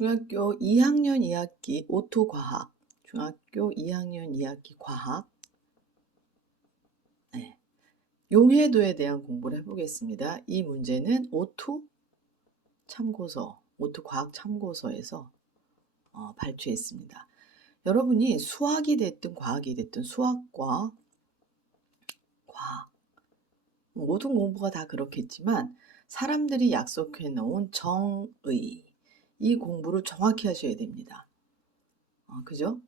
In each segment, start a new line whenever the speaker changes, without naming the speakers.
중학교 2학년 2학기 오토 과학. 중학교 2학년 2학기 과학. 네. 용해도에 대한 공부를 해보겠습니다. 이 문제는 오토 참고서, 오토 과학 참고서에서 어, 발췌했습니다. 여러분이 수학이 됐든 과학이 됐든 수학과 과학 모든 공부가 다 그렇겠지만 사람들이 약속해 놓은 정의 이 공부를 정확히 하셔야 됩니다. 어, 그죠?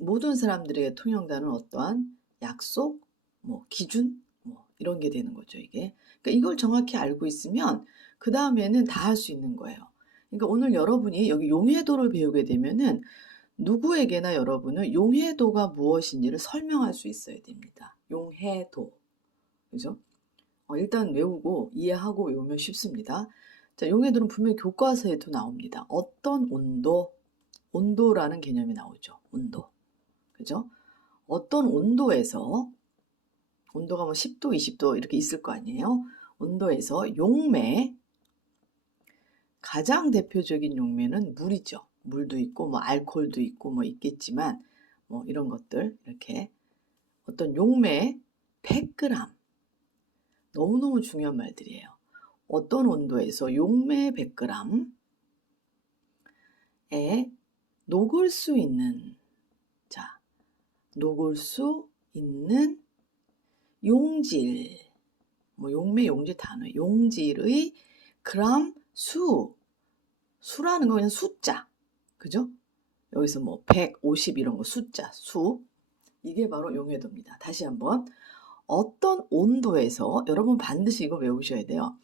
모든 사람들에게 통용되는 어떠한 약속, 뭐 기준, 뭐 이런 게 되는 거죠 이게. 그러니까 이걸 정확히 알고 있으면 그 다음에는 다 할 수 있는 거예요. 그러니까 오늘 여러분이 여기 용해도를 배우게 되면은 누구에게나 여러분은 용해도가 무엇인지를 설명할 수 있어야 됩니다. 용해도. 그죠? 어, 일단 외우고 이해하고 외우면 쉽습니다. 자, 용해도는 분명히 교과서에도 나옵니다. 어떤 온도, 온도라는 개념이 나오죠. 온도. 그죠? 어떤 온도에서, 온도가 뭐 10도, 20도 이렇게 있을 거 아니에요? 온도에서 용매, 가장 대표적인 용매는 물이죠. 물도 있고, 뭐 알코올도 있고, 뭐 있겠지만, 뭐 이런 것들, 이렇게 어떤 용매 100g. 너무너무 중요한 말들이에요. 어떤 온도에서 용매 100g에 녹을 수 있는 자 녹을 수 있는 용질 뭐 용매 용질 단어 용질의 그람 수 수라는 거 그냥 숫자 그죠? 여기서 뭐 150 이런 거 숫자 수 이게 바로 용해도입니다. 다시 한번 어떤 온도에서 여러분 반드시 이거 외우셔야 돼요.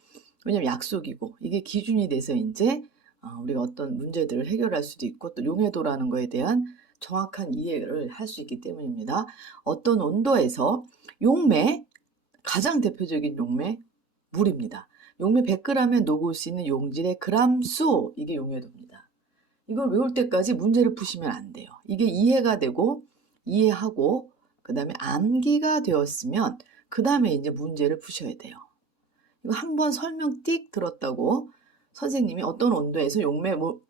왜냐면 약속이고 이게 기준이 돼서 이제 어, 우리가 어떤 문제들을 해결할 수도 있고 또 용해도라는 거에 대한 정확한 이해를 할 수 있기 때문입니다. 어떤 온도에서 용매 가장 대표적인 용매 물입니다. 용매 100g에 녹을 수 있는 용질의 그람수 이게 용해도입니다. 이걸 외울 때까지 문제를 푸시면 안 돼요. 이게 이해가 되고 이해하고 그 다음에 암기가 되었으면 그 다음에 이제 문제를 푸셔야 돼요. 이거 한 번 설명 띡 들었다고 선생님이 어떤 온도에서 용매 뭐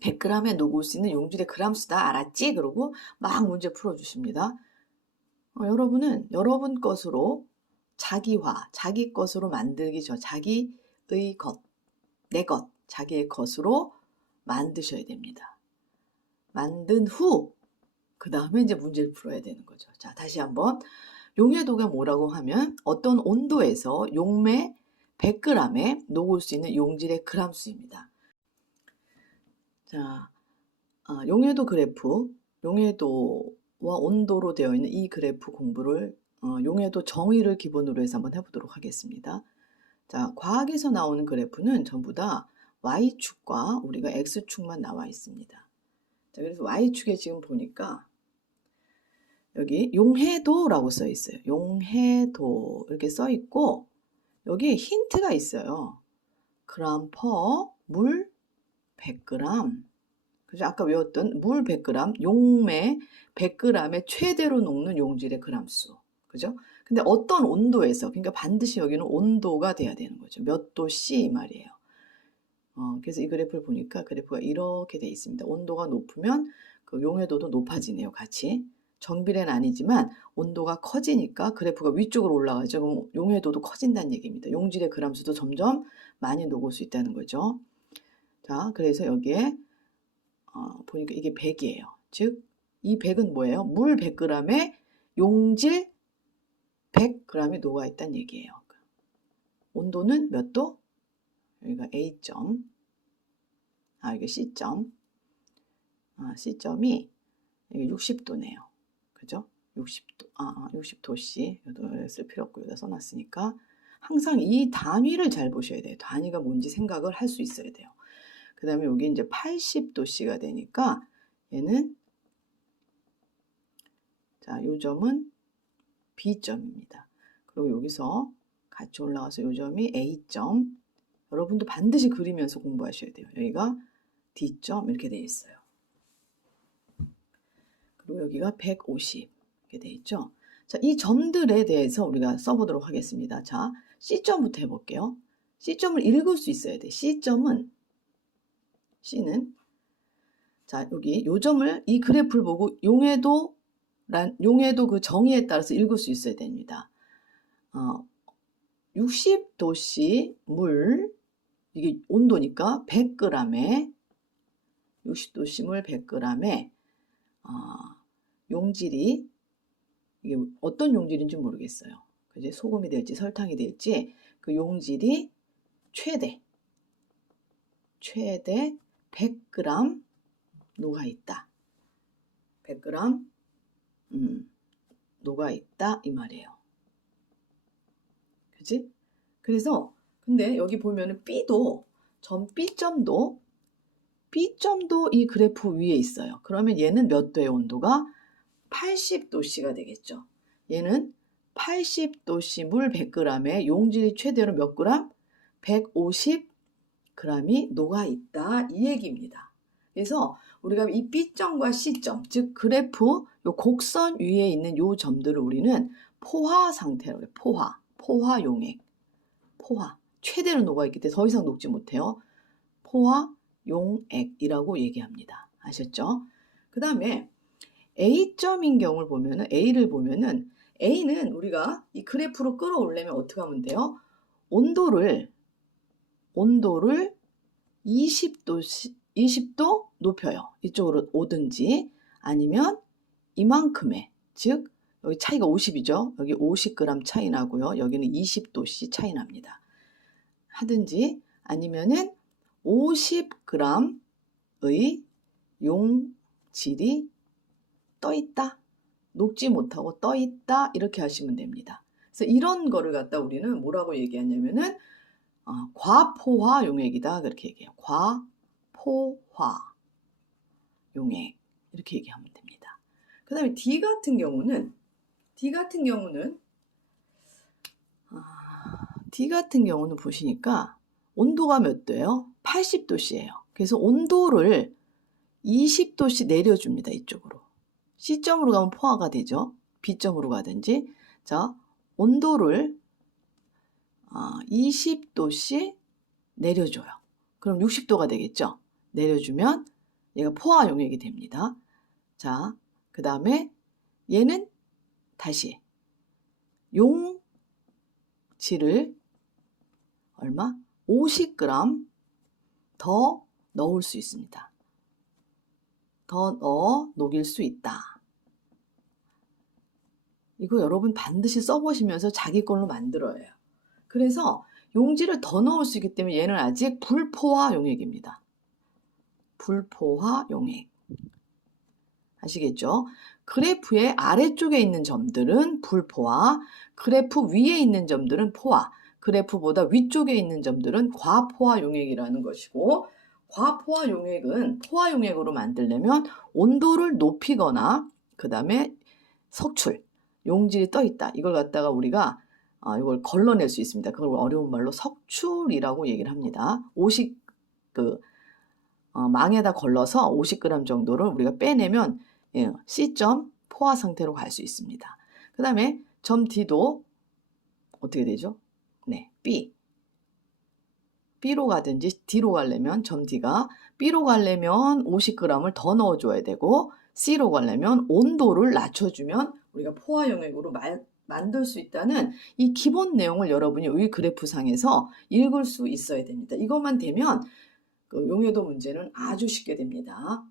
100g에 녹을 수 있는 용질의 그람수다 알았지? 그러고 막 문제 풀어주십니다. 어, 여러분은 여러분 것으로 자기화, 자기 것으로 만들기 전 자기의 것, 내 것, 자기의 것으로 만드셔야 됩니다. 만든 후, 그 다음에 이제 문제를 풀어야 되는 거죠. 자, 다시 한번. 용해도가 뭐라고 하면 어떤 온도에서 용매 100g에 녹을 수 있는 용질의 그람 수입니다. 자, 아, 용해도 그래프, 용해도와 온도로 되어 있는 이 그래프 공부를 어, 용해도 정의를 기본으로 해서 한번 해보도록 하겠습니다. 자, 과학에서 나오는 그래프는 전부 다 y축과 우리가 x축만 나와 있습니다. 자, 그래서 y축에 지금 보니까 여기 용해도라고 써 있어요. 용해도 이렇게 써 있고 여기에 힌트가 있어요. 그람 퍼물 100g. 그죠? 아까 외웠던 물 100g, 용매 100g에 최대로 녹는 용질의 그람수. 그죠? 근데 어떤 온도에서, 그러니까 반드시 여기는 온도가 돼야 되는 거죠. 몇 도씨 이 말이에요. 어, 그래서 이 그래프를 보니까 그래프가 이렇게 돼 있습니다. 온도가 높으면 그 용해도도 높아지네요. 같이. 정비례는 아니지만 온도가 커지니까 그래프가 위쪽으로 올라가죠. 그럼 용해도도 커진다는 얘기입니다. 용질의 그람수도 점점 많이 녹을 수 있다는 거죠. 자, 그래서 여기에 어, 보니까 이게 100이에요. 즉, 이 100은 뭐예요? 물 100g에 용질 100g이 녹아 있다는 얘기예요. 온도는 몇 도? 여기가 A점, 아, 이게 C점, 아, C점이 60도네요. 그죠? 60도, 아, 60도씨. 아, 쓸 필요 없고 여기다 써놨으니까. 항상 이 단위를 잘 보셔야 돼요. 단위가 뭔지 생각을 할 수 있어야 돼요. 그 다음에 여기 이제 80도씨가 되니까 얘는 자, 요 점은 B점입니다. 그리고 여기서 같이 올라가서 요 점이 A점. 여러분도 반드시 그리면서 공부하셔야 돼요. 여기가 D점 이렇게 되어 있어요. 그리고 여기가 150 이렇게 되어 있죠. 자, 이 점들에 대해서 우리가 써보도록 하겠습니다. 자, C점부터 해볼게요. C점을 읽을 수 있어야 돼. C점은 C는 자, 여기 요 점을 이 그래프를 보고 용해도 란 용해도 그 정의에 따라서 읽을 수 있어야 됩니다. 어, 60도씨 물 이게 온도니까 100g에 60도씨 물 100g에 어, 용질이 이게 어떤 용질인지 모르겠어요. 그지 소금이 될지 설탕이 될지 그 용질이 최대 최대 100g 녹아 있다. 100g 음, 녹아 있다 이 말이에요. 그지? 그래서 근데 여기 보면은 B도 점 B점도 B점도 이 그래프 위에 있어요. 그러면 얘는 몇 도의 온도가 80도씨가 되겠죠. 얘는 80도씨 물 100g에 용질이 최대로 몇 그램? 150g이 녹아 있다 이 얘기입니다. 그래서 우리가 이 B점과 C점, 즉 그래프 요 곡선 위에 있는 요 점들을 우리는 포화 상태로. 포화, 포화 용액, 포화. 최대로 녹아 있기 때문에 더 이상 녹지 못해요. 포화 용액이라고 얘기합니다. 아셨죠? 그 다음에 A점인 경우를 보면은 A를 보면은 A는 우리가 이 그래프로 끌어올려면 어떻게 하면 돼요? 온도를 온도를 20도 20도 높여요. 이쪽으로 오든지 아니면 이만큼의 즉 여기 차이가 50이죠. 여기 50g 차이 나고요. 여기는 20도씨 차이 납니다. 하든지 아니면은 50g의 용질이 떠 있다. 녹지 못하고 떠 있다. 이렇게 하시면 됩니다. 그래서 이런 거를 갖다 우리는 뭐라고 얘기하냐면은 어, 과포화 용액이다. 그렇게 얘기해요. 과포화 용액. 이렇게 얘기하면 됩니다. 그 다음에 D 같은 경우는 D 같은 경우는 아, D 같은 경우는 보시니까 온도가 몇 도예요? 80도씨예요. 그래서 온도를 20도씨 내려줍니다. 이쪽으로. C점으로 가면 포화가 되죠. B점으로 가든지. 자, 온도를 20도씨 내려줘요. 그럼 60도가 되겠죠. 내려주면 얘가 포화 용액이 됩니다. 자, 그 다음에 얘는 다시 용질을 얼마? 50g 더 넣을 수 있습니다. 더 넣어 녹일 수 있다. 이거 여러분 반드시 써보시면서 자기 걸로 만들어야 해요. 그래서 용질을 더 넣을 수 있기 때문에 얘는 아직 불포화 용액입니다. 불포화 용액. 아시겠죠? 그래프의 아래쪽에 있는 점들은 불포화, 그래프 위에 있는 점들은 포화, 그래프보다 위쪽에 있는 점들은 과포화 용액이라는 것이고, 과포화 용액은 포화 용액으로 만들려면 온도를 높이거나, 그 다음에 석출, 용질이 떠 있다. 이걸 갖다가 우리가 아, 이걸 걸러낼 수 있습니다. 그걸 어려운 말로 석출이라고 얘기를 합니다. 50, 그, 어, 망에다 걸러서 50g 정도를 우리가 빼내면 예, C점 포화 상태로 갈 수 있습니다. 그 다음에 점 D도 어떻게 되죠? 네, B. B로 가든지 D로 가려면 점 D가 B로 가려면 50g을 더 넣어줘야 되고 C로 가려면 온도를 낮춰주면 우리가 포화 용액으로 말, 만들 수 있다는 이 기본 내용을 여러분이 이 그래프상에서 읽을 수 있어야 됩니다. 이것만 되면 그 용해도 문제는 아주 쉽게 됩니다.